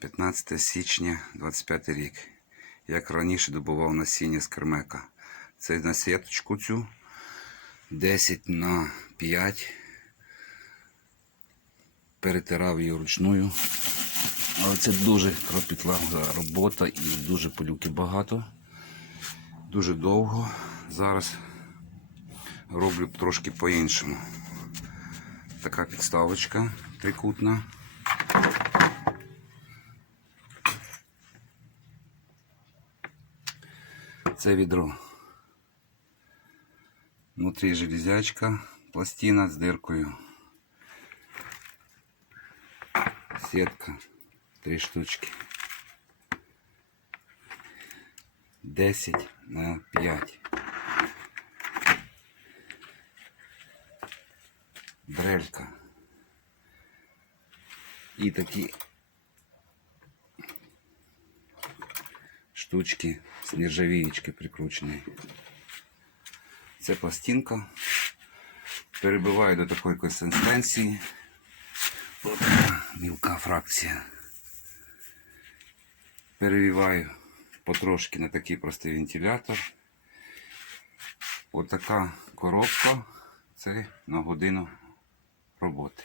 15 січня 25 рік. Як раніше добував насіння з кермека. Це на сіточку цю 10 на 5. Перетирав її вручную. Але це дуже кропітлива робота і дуже полюки багато. Дуже довго. Зараз роблю трошки по-іншому. Така підставочка трикутна. Це відро. Внутрі железячка, пластина з диркою. Сетка. Три штучки. 10 на 5. Дрелька. І такі штучки з нержавієчки прикручені. Це пластинка. Перебиваю до такої консистенції. Ось така мілка фракція. Перевіваю потрошки на такий простий вентилятор. Отака коробка. Це на годину роботи.